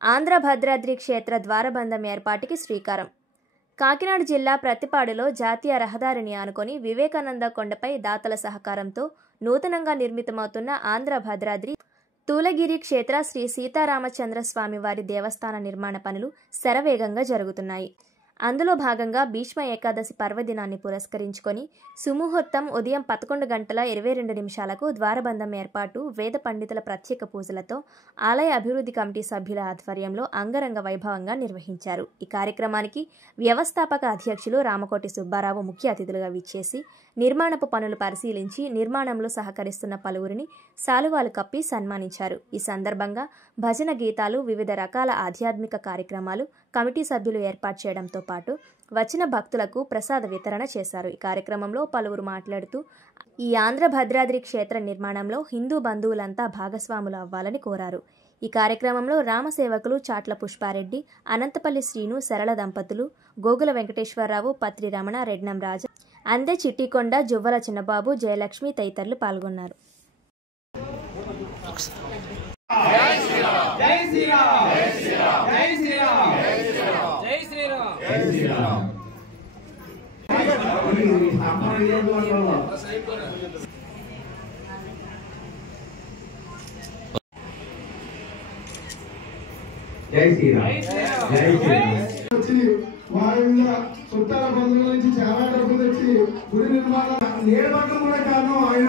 ఆంధ్ర భద్రాద్రి క్షేత్ర ద్వారబంధం ఏర్పాటుకి శ్రీకారం. కాకినాడ జిల్లా ప్రతిపాడులో జాతీయ రహదారిని ఆనుకొని వివేకానంద కొండపై దాతల సహకారంతో నూతనంగా నిర్మితమవుతున్న ఆంధ్ర భద్రాద్రి తూలగిరి క్షేత్ర శ్రీ సీతారామచంద్ర స్వామి వారి దేవస్థాన నిర్మాణ పనులు శరవేగంగా జరుగుతున్నాయి. అందులో భాగంగా భీష్మ ఏకాదశి పర్వదినాన్ని పురస్కరించుకొని సుముహూర్తం ఉదయం 11:22 ద్వారబంధం ఏర్పాటు వేద పండితుల ప్రత్యేక పూజలతో ఆలయ అభివృద్ధి కమిటీ సభ్యుల ఆధ్వర్యంలో అంగరంగ వైభవంగా నిర్వహించారు. ఈ కార్యక్రమానికి వ్యవస్థాపక అధ్యక్షులు రామకోటి సుబ్బారావు ముఖ్య అతిథులుగా విచ్చేసి నిర్మాణపు పనులు పరిశీలించి నిర్మాణంలో సహకరిస్తున్న పలువురిని శాలువాలు కప్పి సన్మానించారు. ఈ సందర్భంగా భజన గీతాలు, వివిధ రకాల ఆధ్యాత్మిక కార్యక్రమాలు కమిటీ సభ్యులు ఏర్పాటు చేయడంతో పాటు వచ్చిన భక్తులకు ప్రసాద వితరణ చేశారు. ఈ కార్యక్రమంలో పలువురు మాట్లాడుతూ ఈ ఆంధ్ర భద్రాద్రి క్షేత్ర నిర్మాణంలో హిందూ బంధువులంతా భాగస్వాములు అవ్వాలని కోరారు. ఈ కార్యక్రమంలో రామసేవకులు చాట్ల పుష్పారెడ్డి, అనంతపల్లి శ్రీను, సరళ దంపతులు, గోగుల వెంకటేశ్వరరావు, పత్రి రమణ, రెడ్నం రాజా, అందే చిట్టికొండ, జువ్వల చిన్నబాబు, జయలక్ష్మి తదితరులు పాల్గొన్నారు. చుట్టాల బంధువుల నుంచి చాలా డబ్బులు తెచ్చి గుడి నిర్మాణం నేర్పడం కూడా కారణం ఆయన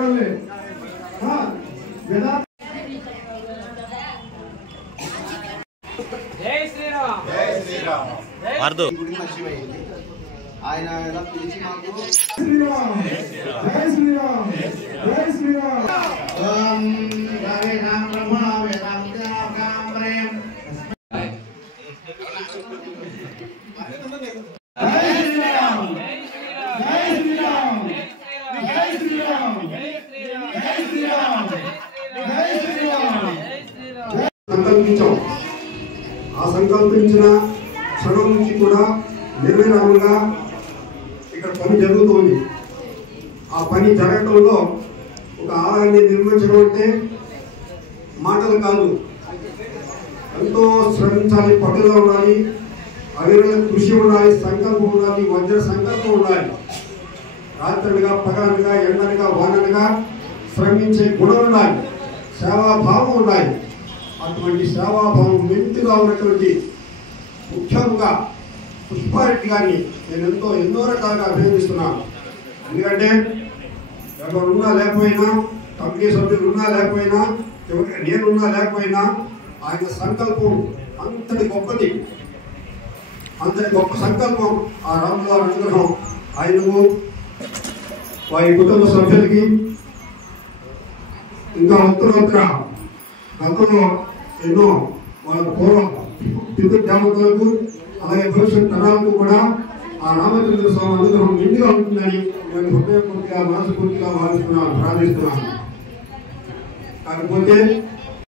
ఆయన ఎలా పిలిచి మాకు శ్రీరామ్ జై శ్రీరామ్ జై శ్రీరామ్ సంకల్పించాం. ఆ సంకల్పించిన క్షణం నుంచి కూడా నిర్విరామంగా ఇక్కడ పని జరుగుతోంది. ఆ పని జరగడంలో ఒక ఆలయాన్ని నిర్మించడం అంటే మాటలు కాదు, ఎంతో శ్రమించాలి, పట్టుదల ఉండాలి, అవిరళ కృషి ఉండాలి, సంకల్పం ఉండాలి, వజ్ర సంకల్పం ఉండాలి. రాత్రులుగా, పగలనుగా, ఎండలుగా, వానలుగా శ్రమించే గుణం ఉండాలి, సేవాభావం ఉండాలి. అటువంటి సేవాభావం మెంతుగా ఉన్నటువంటి ముఖ్యంగా పుష్పారెడ్డి గారిని నేను ఎన్నో రకాలుగా అభినందిస్తున్నాను. ఎందుకంటే ఎవరున్నా లేకపోయినా, కమిటీ సభ్యులు ఉన్నా లేకపోయినా, నేనున్నా లేకపోయినా ఆయన సంకల్పం అంతటి గొప్పది, అంతటి గొప్ప సంకల్పం. ఆ రాముల అనుగ్రహం ఆయనకు, వారి కుటుంబ సభ్యులకి, ఇంకా ఉత్తరోత్తర గతంలో ఎన్నో వాళ్ళ పూర్వ పితృదేవతలకు అలాగే భవిష్యత్ తరాలకు కూడా ఆ రామచంద్ర స్వామి అనుగ్రహం నిండుగా ఉంటుందని నేను హృదయపూర్తిగా, మనస్ఫూర్తిగా భావిస్తున్నాను, ప్రార్థిస్తున్నాను. కాకపోతే